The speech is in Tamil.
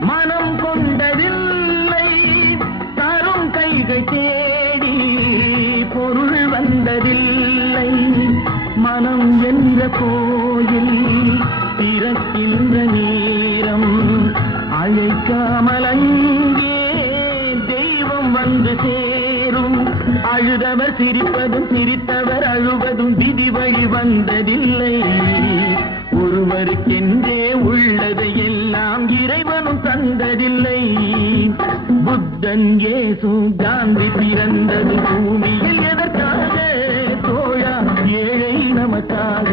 மனம் கொண்டதில்லை. தரும் கைகள் தேடி பொருள் வந்ததில்லை. மனம் என்ற கோயில் திறக்கின்ற நேரம் அழைக்காமல் அங்கே தெய்வம் வந்து சேரும். அழுதவர் சிரிப்பதும் சிரித்தவர் அழுவதும் விதி வழி வந்ததில்லை. ஒருவருக்கென்றே உள்ளதை எல்லாம் இறைவனும் தந்ததில்லை. புத்தன் இயேசு காந்தி பிறந்தது பூமியில் எதற்காக? தோழா, ஏழை நமக்காக.